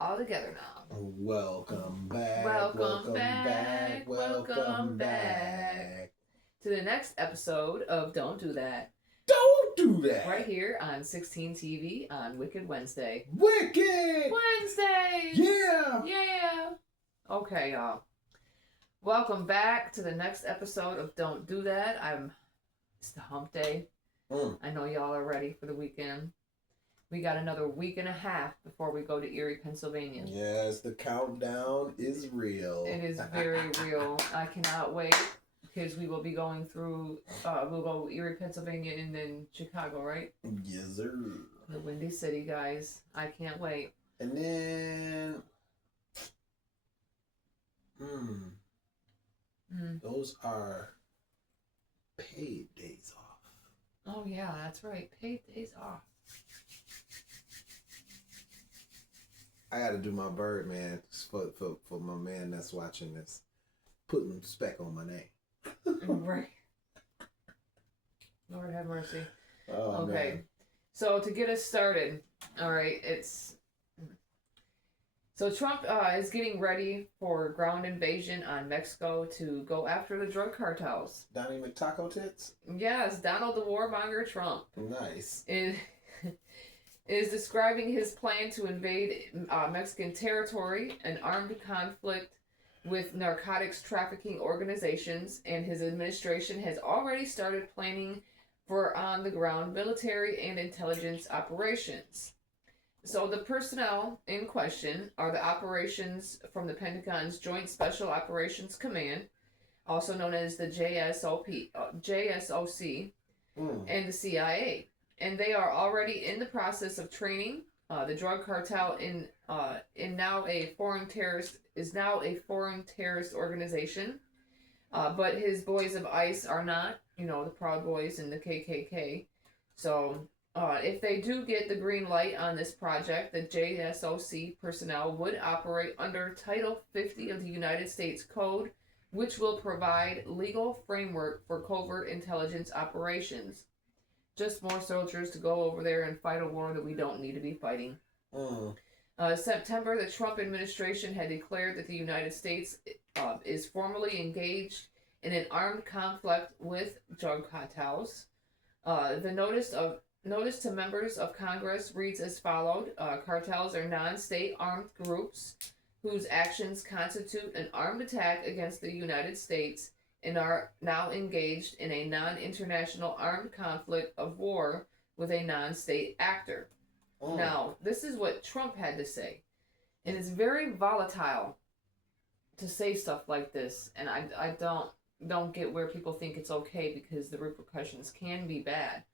all together now. Welcome back. Welcome back. Welcome back to the next episode of Don't Do That. Don't do that. Right here on 16 TV on Wicked Wednesday. Wicked Wednesday. Yeah. Yeah. Okay, y'all. Welcome back to the next episode of Don't Do That. It's the hump day. I know y'all are ready for the weekend. We got another week and a half before we go to Erie, Pennsylvania. Yes, the countdown is real. It is very real. I cannot wait because we will be going through, we'll go Erie, Pennsylvania, and then Chicago, right? Yes, sir. The Windy City, guys. I can't wait. And then, those are paid days off. Oh, yeah, that's right. Paid days off. I got to do my Birdman for my man that's watching this. Putting spec on my name. Right. Lord have mercy. Oh, okay. Man. So to get us started, all right, So Trump is getting ready for ground invasion on Mexico to go after the drug cartels. Donnie McTaco Tits? Yes, Donald the Warmonger Trump. Nice. Is describing his plan to invade Mexican territory, an armed conflict with narcotics trafficking organizations, and his administration has already started planning for on-the-ground military and intelligence operations. So the personnel in question are the operations from the Pentagon's Joint Special Operations Command, also known as the JSOC, and the CIA. And they are already in the process of training. The drug cartel is now a foreign terrorist organization. But his boys of ICE are not, the Proud Boys and the KKK. So if they do get the green light on this project, the JSOC personnel would operate under Title 50 of the United States Code, which will provide legal framework for covert intelligence operations. Just more soldiers to go over there and fight a war that we don't need to be fighting. September, the Trump administration had declared that the United States is formally engaged in an armed conflict with drug cartels. The notice to members of Congress reads as followed. Cartels are non-state armed groups whose actions constitute an armed attack against the United States and are now engaged in a non-international armed conflict of war with a non-state actor. Now, this is what Trump had to say. And it's very volatile to say stuff like this. And I don't get where people think it's okay because the repercussions can be bad.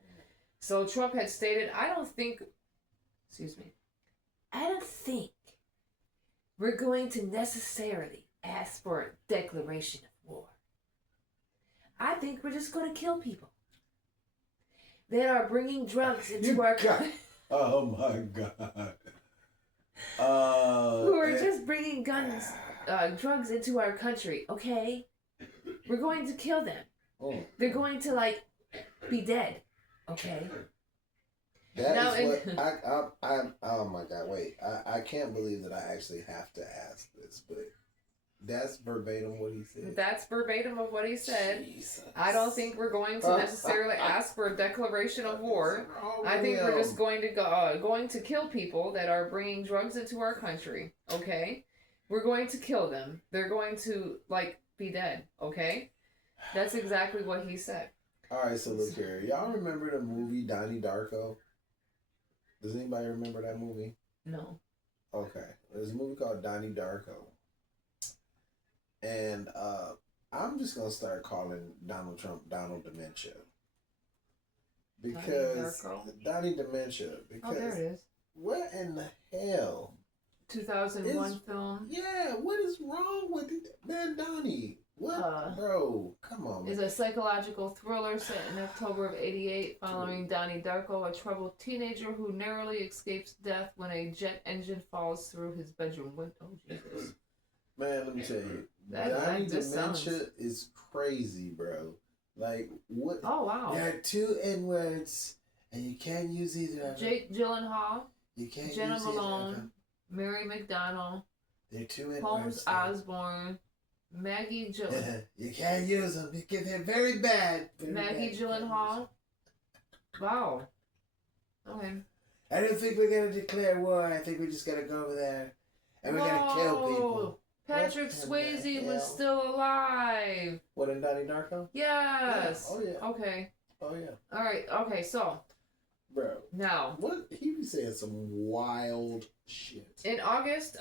So Trump had stated, I don't think we're going to necessarily ask for a declaration of war. I think we're just going to kill people that are bringing drugs into our country. Oh my God. Who are just bringing drugs into our country, okay? We're going to kill them. They're going to, be dead, okay? That is what oh my God, wait. I can't believe that I actually have to ask this, but that's verbatim what he said. That's verbatim of what he said. Jesus. I don't think we're going to necessarily ask for a declaration of war. I think we're just going to kill people that are bringing drugs into our country. Okay, we're going to kill them. They're going to be dead. Okay, that's exactly what he said. All right, so look here. Y'all remember the movie Donnie Darko? Does anybody remember that movie? No. Okay, there's a movie called Donnie Darko. And I'm just going to start calling Donald Trump Donald Dementia. Because Donnie Dementia. Because there it is. What in the hell? 2001 film. Yeah, what is wrong with it? Man, Donnie. What? Bro, come on. Is a psychological thriller set in October of '88 following Donnie Darko, a troubled teenager who narrowly escapes death when a jet engine falls through his bedroom window. Oh, Jesus. Man, let me tell you. Donnie Dementia is crazy, bro. What? Oh, wow. There are two N-words, and you can't use either of them. Jake Gyllenhaal. You can't Jenna use Malone. Mary McDonnell, They're too Holmes interesting. Osborne, Maggie Gyllenhaal. You can't use them. You get hit very bad. Maggie Gyllenhaal. Wow. Okay. I don't think we're gonna declare war. I think we just gotta go over there and we're gonna kill people. Patrick Swayze was still alive. What, in Donnie Darko? Yes. Yeah. Oh yeah. Okay. Oh yeah. All right. Okay. So. Bro. Now. What he be saying some wild shit. In August.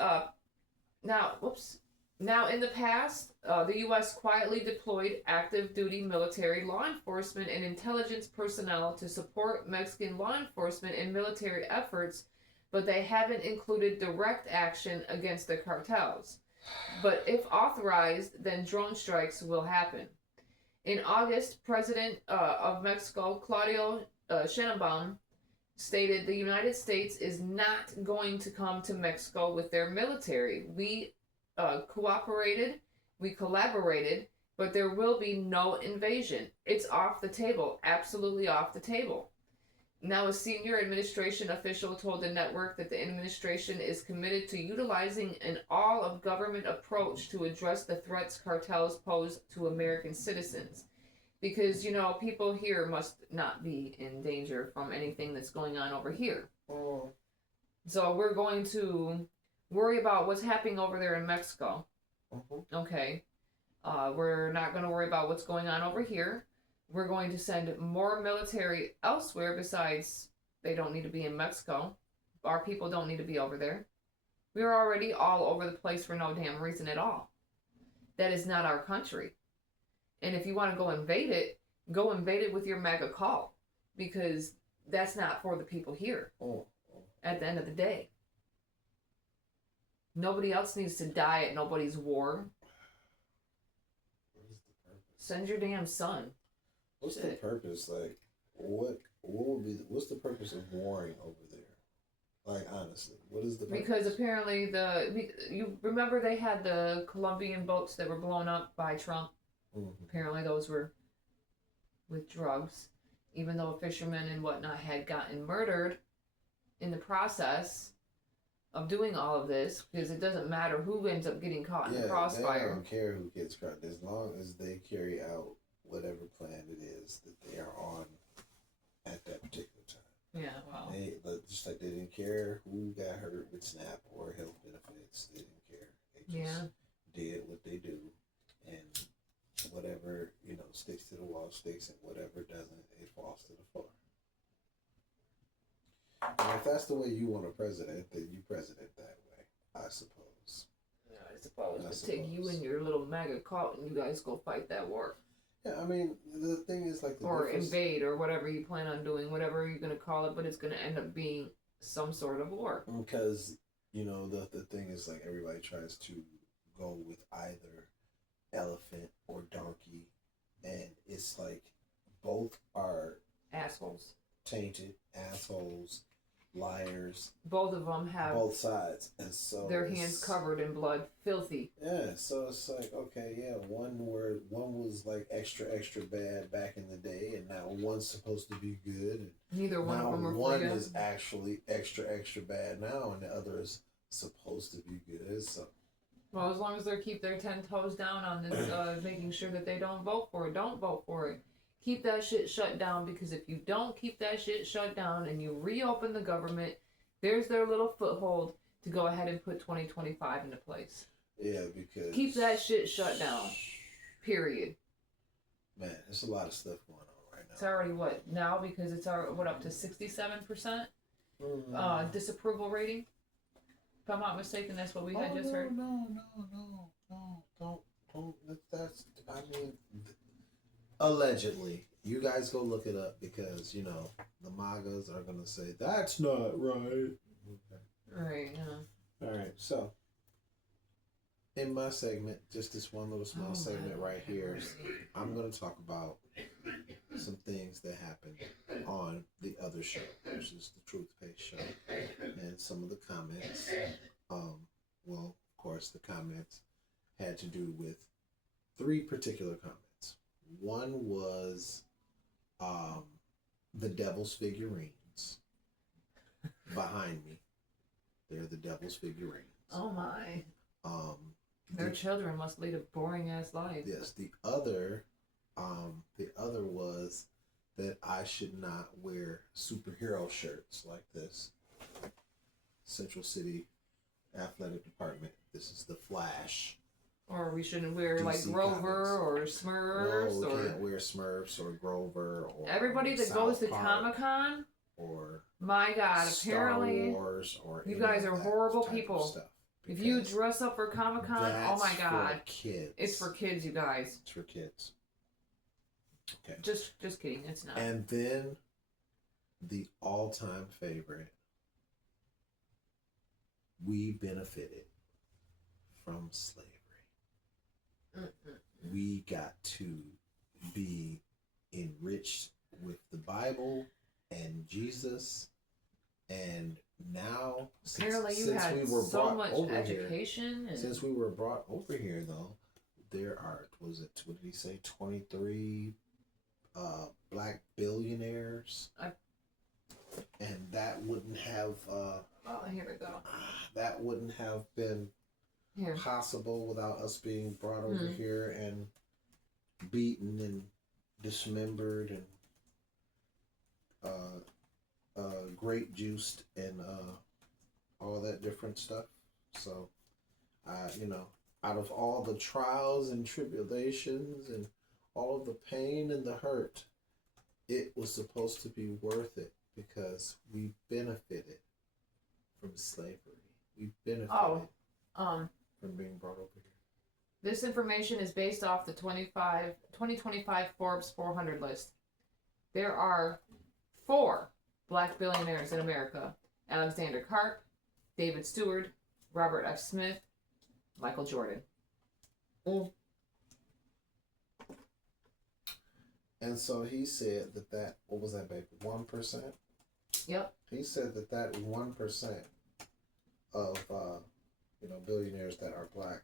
Now, in the past, the U.S. quietly deployed active duty military law enforcement and intelligence personnel to support Mexican law enforcement and military efforts, but they haven't included direct action against the cartels. But if authorized, then drone strikes will happen. In August, President of Mexico, Claudio Sheinbaum, stated the United States is not going to come to Mexico with their military. We cooperated, we collaborated, but there will be no invasion. It's off the table, absolutely off the table. Now, a senior administration official told the network that the administration is committed to utilizing an all-of-government approach to address the threats cartels pose to American citizens. Because, people here must not be in danger from anything that's going on over here. Oh. So we're going to worry about what's happening over there in Mexico. Mm-hmm. Okay. We're not going to worry about what's going on over here. We're going to send more military elsewhere besides they don't need to be in Mexico. Our people don't need to be over there. We're already all over the place for no damn reason at all. That is not our country. And if you want to go invade it with your MAGA call. Because that's not for the people here. At the end of the day. Nobody else needs to die at nobody's war. Send your damn son. What's the purpose? Like, what's the purpose of warring over there? Like, honestly, what is the purpose? Because apparently you remember they had the Colombian boats that were blown up by Trump? Mm-hmm. Apparently those were with drugs. Even though fishermen and whatnot had gotten murdered in the process of doing all of this, because it doesn't matter who ends up getting caught in the crossfire. They don't care who gets caught as long as they carry out whatever plan it is that they are on at that particular time. Yeah, wow. Just like they didn't care who got hurt with SNAP or health benefits. They didn't care. They just did what they do, and whatever sticks to the wall sticks, and whatever doesn't, it falls to the floor. And if that's the way you want a president, then you president that way, I suppose. Yeah, I suppose. Take you and your little MAGA cult and you guys go fight that war. Yeah, I mean, the thing is like or invade or whatever you plan on doing, whatever you're going to call it, but it's going to end up being some sort of war. Because, the thing is like everybody tries to go with either elephant or donkey, and it's like both are assholes, tainted assholes, liars. Both of them have both sides, and so their hands covered in blood, filthy. Yeah, so it's like, okay, yeah, one was like extra bad back in the day, and now one's supposed to be good, and neither one of them are one is actually extra bad now, and the other is supposed to be good. So, well, as long as they keep their 10 toes down on this, making sure that they don't vote for it. Keep that shit shut down, because if you don't keep that shit shut down and you reopen the government, there's their little foothold to go ahead and put 2025 into place. Yeah, because keep that shit shut down. Period. Man, there's a lot of stuff going on right now. It's already what now, because it's up to 67% disapproval rating. If I'm not mistaken, that's what we had just heard. No, don't. That's I mean. Allegedly. You guys go look it up, because, the MAGAs are going to say, that's not right. Okay. Right, yeah. All right, so, in my segment, just this one little small segment right here, I'm going to talk about some things that happened on the other show, which is the Truth Page show, and some of the comments. Well, of course, the comments had to do with 3 particular comments. One was the devil's figurines behind me. They're the devil's figurines. Oh my. Um, Their children must lead a boring ass life. yes, the other was that I should not wear superhero shirts like this. Central City Athletic Department. This is the Flash. Or we shouldn't wear like DC Grover or No, Smurfs we or can't wear Smurfs or Grover or everybody that South goes to Park Comic Con. or My God, apparently Star Wars or you any guys of are that horrible type of people. stuff, If you because dress up for Comic Con, oh my that's God, for kids. it's for kids, you guys. It's for kids. Okay. Just kidding, it's not. And then the all-time favorite, we benefited from slavery. We got to be enriched with the Bible and Jesus, and now Apparently, you since had we were so brought much over education. here, And since we were brought over here, though, there are what did he say, 23 black billionaires, and that wouldn't have oh, here we go. that wouldn't have been Here, possible without us being brought over here and beaten and dismembered and grape juiced and all that different stuff. So, out of all the trials and tribulations and all of the pain and the hurt, it was supposed to be worth it because we benefited from slavery. We benefited from being brought over here. this information is based off the 2025 Forbes 400 list. There are 4 black billionaires in America: Alexander Karp, David Stewart, Robert F. Smith, Michael Jordan. And so he said that what was that, baby? 1%. Yep. He said that 1% of billionaires that are black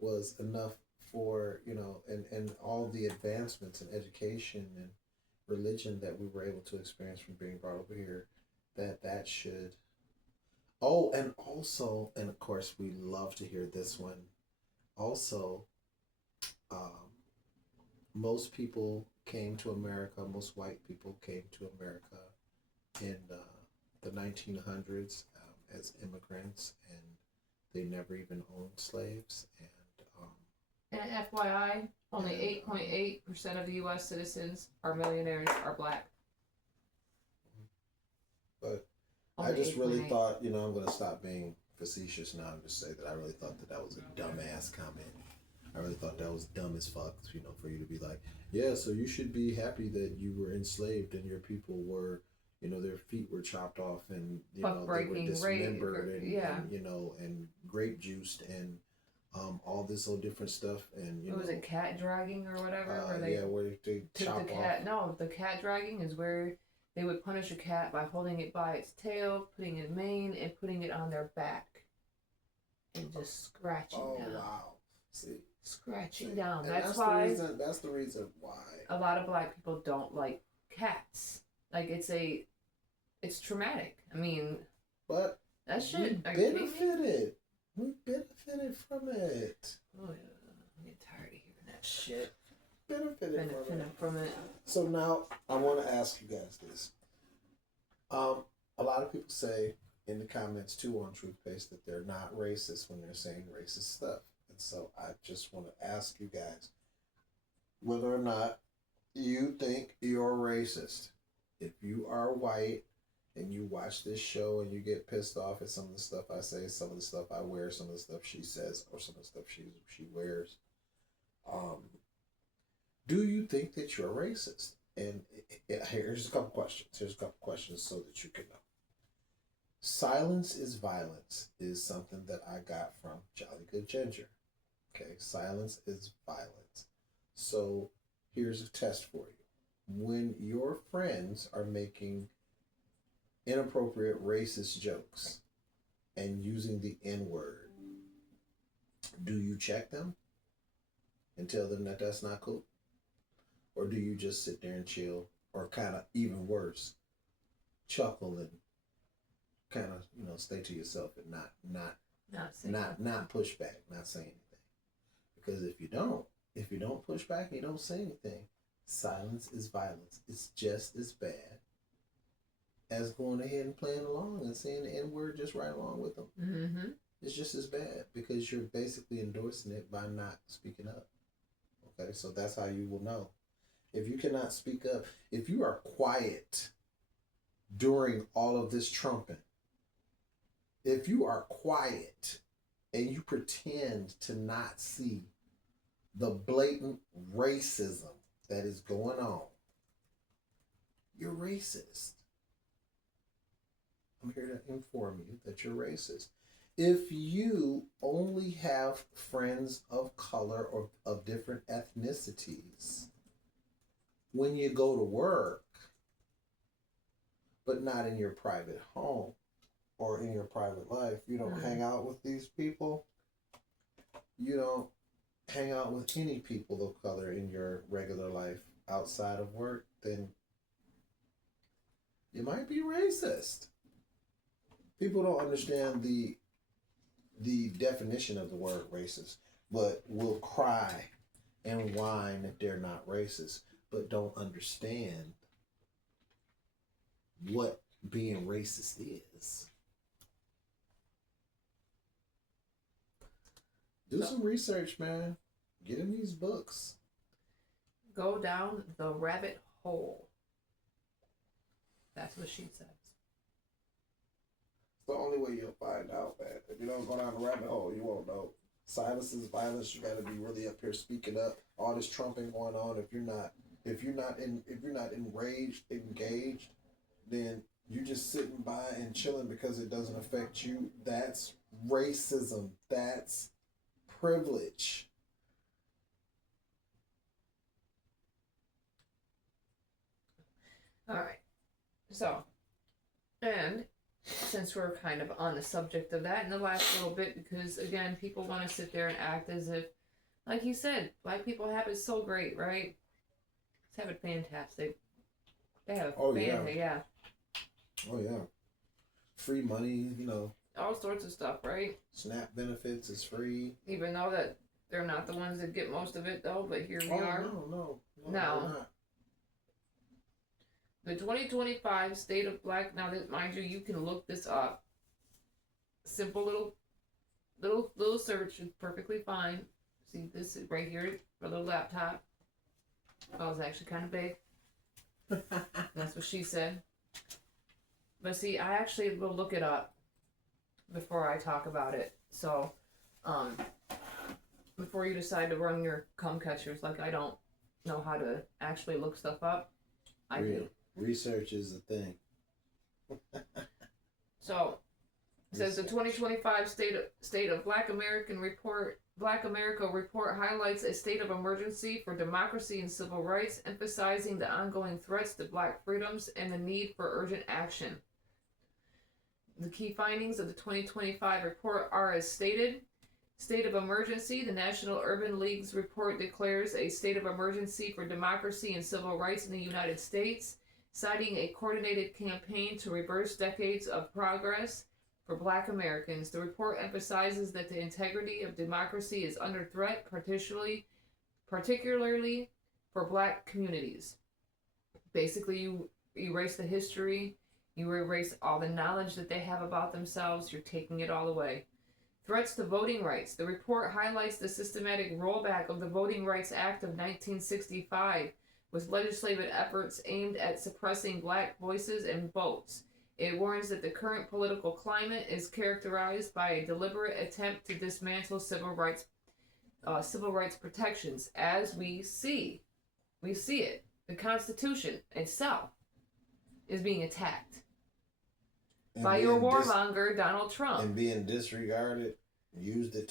was enough for and all the advancements in education and religion that we were able to experience from being brought over here. That should. Oh, and also, and of course, we love to hear this one. Also, most people came to America. Most white people came to America in the 1900s as immigrants, and they never even owned slaves. And FYI, only 8.8% of the U.S. citizens are millionaires are black. But Only I just really 8.8. thought, I'm going to stop being facetious now and just say that I really thought that was a dumbass comment. I really thought that was dumb as fuck, for you to be like, yeah, so you should be happy that you were enslaved and your people were, their feet were chopped off and, they were dismembered and grape juiced and all this old different stuff. And, Was it cat dragging or whatever? where they took chop the cat. off. No, the cat dragging is where they would punish a cat by holding it by its tail, putting it in mane, and putting it on their back. And just scratching down. Oh, wow. See? Scratching down. And That's why that's the reason why a lot of black people don't like cats. Like, it's traumatic. I mean, but that shit. we Are you kidding me? benefited. We benefited from it. Oh, yeah. I'm getting tired of hearing that shit. Benefited from it. So now I want to ask you guys this. A lot of people say in the comments too on Truthpaste that they're not racist when they're saying racist stuff. And so I just want to ask you guys whether or not you think you're racist. If you are white and you watch this show and you get pissed off at some of the stuff I say, some of the stuff I wear, some of the stuff she says, or some of the stuff she wears, do you think that you're racist? And here's a couple questions. So that you can know. Silence is violence is something that I got from Jolly Good Ginger. Okay, silence is violence. So here's a test for you. When your friends are making inappropriate racist jokes and using the N-word, do you check them and tell them that that's not cool? Or do you just sit there and chill, or kind of even worse, chuckle and kind of, stay to yourself and not push back, not say anything. Because if you don't push back and you don't say anything, silence is violence. It's just as bad as going ahead and playing along and saying the N-word just right along with them. Mm-hmm. It's just as bad because you're basically endorsing it by not speaking up. Okay, so that's how you will know. If you cannot speak up, if you are quiet during all of this trumping, if you are quiet and you pretend to not see the blatant racism that is going on, you're racist. I'm here to inform you that you're racist. If you only have friends of color or of different ethnicities when you go to work, but not in your private home or in your private life, you don't hang out with these people, you don't hang out with any people of color in your regular life outside of work, then you might be racist. People don't understand the definition of the word racist, but will cry and whine that they're not racist, but don't understand what being racist is. Do some research, man. Get in these books. Go down the rabbit hole. That's what she says. It's the only way you'll find out, man. If you don't go down the rabbit hole, you won't know. Silence is violence. You got to be really up here speaking up. All this trumping going on. If you're not enraged, engaged, then you just sitting by and chilling because it doesn't affect you. That's racism. That's privilege. All right. So, and since we're kind of on the subject of that in the last little bit, because again, people want to sit there and act as if, like you said, black people have it so great, right? Just have it fantastic. They have it yeah. Oh yeah. Free money, all sorts of stuff, right? SNAP benefits is free. Even though that they're not the ones that get most of it, though, but here we are. No. Now, the 2025 State of Black. Now, that mind you, you can look this up. Simple little search is perfectly fine. See, this is right here for the laptop. Oh, it's actually kind of big. That's what she said. But see, I actually will look it up before I talk about it. So, before you decide to run your cum catchers, like I don't know how to actually look stuff up, I do. Research is a thing. So, it says the 2025 State of Black America report highlights a state of emergency for democracy and civil rights, emphasizing the ongoing threats to black freedoms and the need for urgent action. The key findings of the 2025 report are as stated. State of emergency. The National Urban League's report declares a state of emergency for democracy and civil rights in the United States, citing a coordinated campaign to reverse decades of progress for Black Americans. The report emphasizes that the integrity of democracy is under threat, particularly for Black communities. Basically, you erase the history, you erase all the knowledge that they have about themselves, you're taking it all away. Threats to voting rights. The report highlights the systematic rollback of the Voting Rights Act of 1965, with legislative efforts aimed at suppressing Black voices and votes. It warns that the current political climate is characterized by a deliberate attempt to dismantle civil rights protections. As we see it. The Constitution itself is being attacked by your warmonger, Donald Trump. And being disregarded. Use this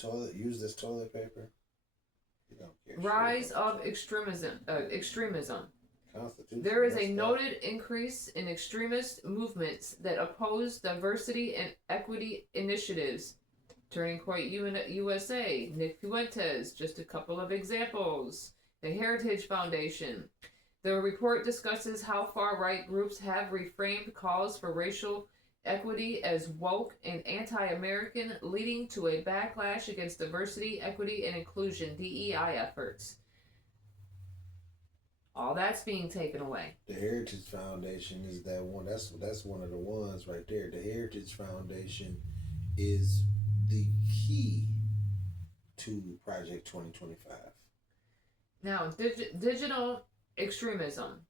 toilet paper. You don't care. Rise of extremism. Constitution. There is a noted increase in extremist movements that oppose diversity and equity initiatives. Turning Point USA, Nick Fuentes, just a couple of examples. The Heritage Foundation. The report discusses how far-right groups have reframed calls for racial equity as woke and anti-American, leading to a backlash against diversity, equity, and inclusion (DEI) efforts. All that's being taken away. The Heritage Foundation is that one. That's one of the ones right there. The Heritage Foundation is the key to Project 2025. Now, digital extremism.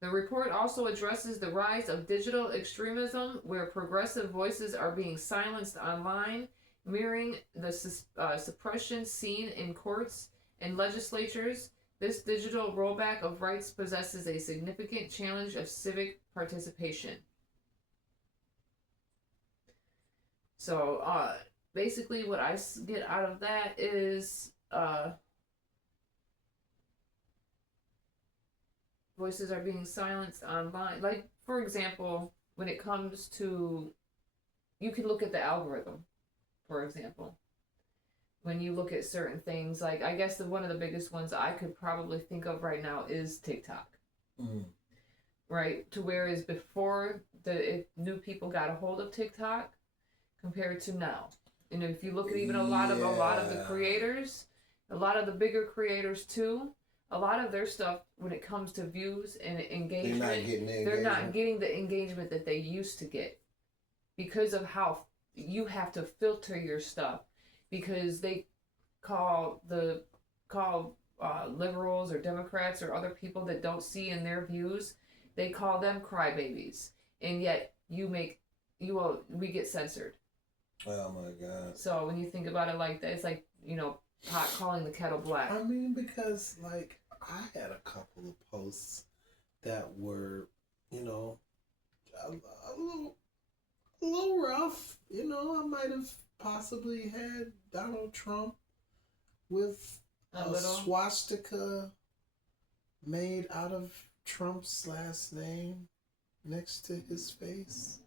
The report also addresses the rise of digital extremism, where progressive voices are being silenced online, mirroring the suppression seen in courts and legislatures. This digital rollback of rights possesses a significant challenge of civic participation. So, basically, what I get out of that is voices are being silenced online. Like, for example, when it comes to, you can look at the algorithm, for example. When you look at certain things, like, I guess one of the biggest ones I could probably think of right now is TikTok. Right? To whereas before new people got a hold of TikTok compared to now. And if you look at even a lot of the creators, a lot of the bigger creators too, a lot of their stuff when it comes to views and engagement, they're not getting the engagement that they used to get because of how you have to filter your stuff, because they call liberals or Democrats or other people that don't see in their views, they call them crybabies, and yet we get censored. Oh my God! So when you think about it like that, it's like, pot calling the kettle black. I mean, because like I had a couple of posts that were, a little rough. I might have possibly had Donald Trump with a swastika made out of Trump's last name next to his face.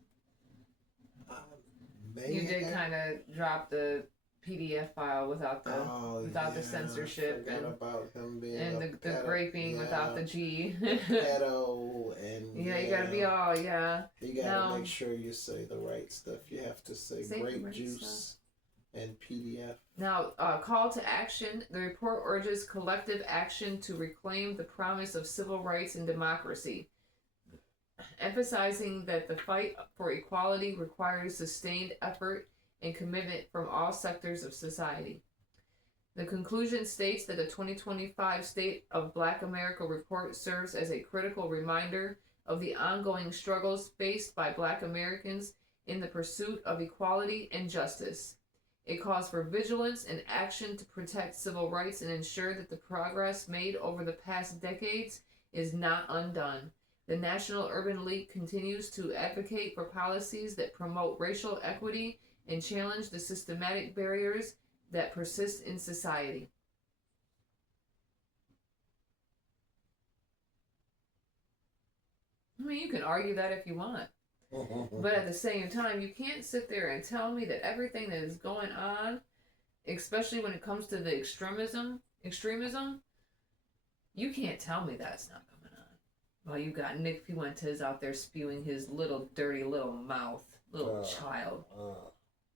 You did kind of drop the PDF file without the censorship, and about him being and the graping without the G. Pedo and you gotta be all You gotta make sure you say the right stuff. You have to say grape juice and PDF. Now, call to action. The report urges collective action to reclaim the promise of civil rights and democracy, emphasizing that the fight for equality requires sustained effort and commitment from all sectors of society. The conclusion states that the 2025 State of Black America report serves as a critical reminder of the ongoing struggles faced by Black Americans in the pursuit of equality and justice. It calls for vigilance and action to protect civil rights and ensure that the progress made over the past decades is not undone. The National Urban League continues to advocate for policies that promote racial equity and challenge the systematic barriers that persist in society. I mean, you can argue that if you want. But at the same time, you can't sit there and tell me that everything that is going on, especially when it comes to the extremism, you can't tell me that's not going on. Well, you got Nick Fuentes out there spewing his little dirty little mouth, child.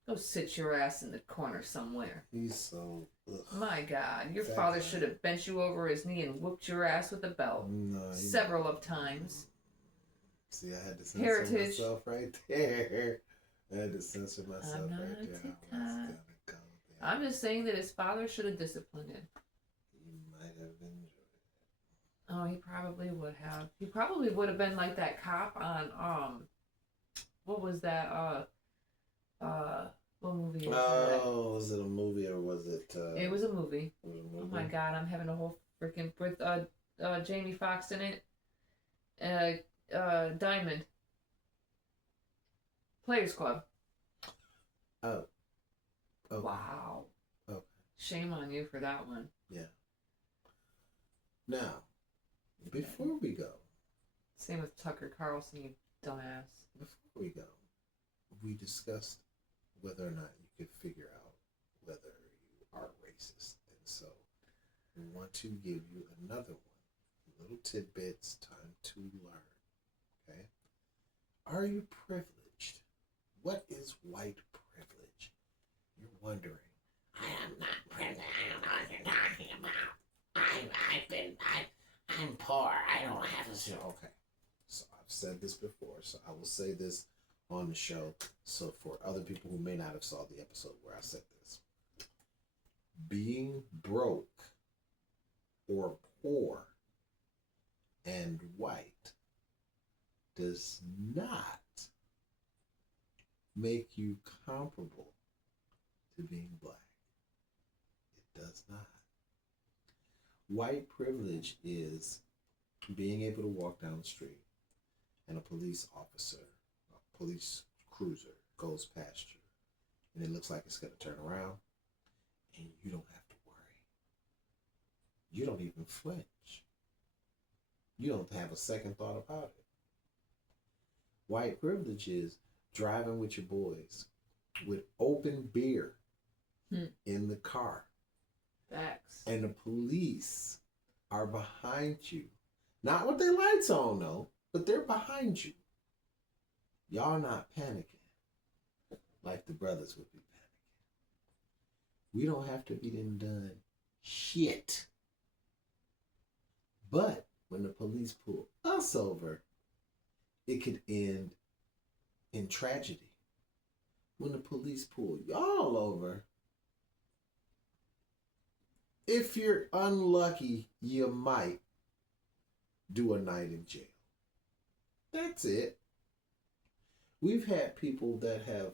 Go sit your ass in the corner somewhere. He's so... My God, your father should have bent you over his knee and whooped your ass with a belt. Several of times. See, I had to censor myself right there. I'm just saying that his father should have disciplined him. He might have enjoyed it. Oh, he probably would have. He probably would have been like that cop on, what was that, what movie was that? Oh, was it a movie or was it... It was a movie. It was a movie. Oh my God, I'm having a whole freaking... With Jamie Foxx in it. Diamond. Players Club. Oh. Okay. Wow. Okay. Shame on you for that one. Yeah. Now, before we go... Same with Tucker Carlson, you dumbass. Before we go, we discussed whether or not you could figure out whether you are racist. And so we want to give you another one. Little tidbits, time to learn. Okay? Are you privileged? What is white privilege? You're wondering. I am not privileged. I don't know what you're talking about. I'm poor. I don't have a show. Okay. So I've said this before, so I will say this on the show. So for other people who may not have saw the episode where I said this, being broke or poor and white does not make you comparable to being black. It does not. White privilege is being able to walk down the street and a police officer, a police cruiser goes past you and it looks like it's going to turn around and you don't have to worry. You don't even flinch. You don't have a second thought about it. White privilege is driving with your boys with open beer in the car. Facts. And the police are behind you. Not with their lights on, though, but they're behind you. Y'all not panicking like the brothers would be panicking. We don't have to be done shit. But when the police pull us over, it could end in tragedy. When the police pull y'all over, if you're unlucky, you might do a night in jail. That's it. We've had people that have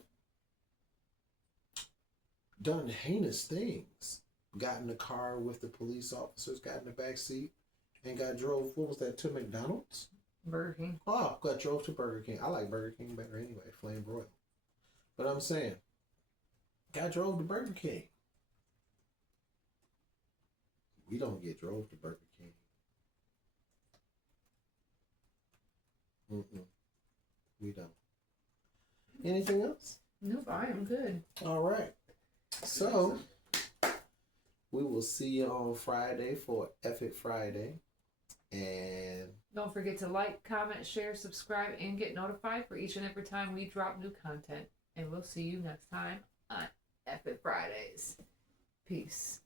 done heinous things. Got in the car with the police officers, got in the back seat, and got drove, what was that, to McDonald's? Burger King. Oh, got drove to Burger King. I like Burger King better anyway, Flame Broil. But I'm saying, got drove to Burger King. We don't get drove to Burger King. We don't. Anything else? Nope, I am good. All right. So, we will see you on Friday for F It Friday. And don't forget to like, comment, share, subscribe, and get notified for each and every time we drop new content. And we'll see you next time on F It Fridays. Peace.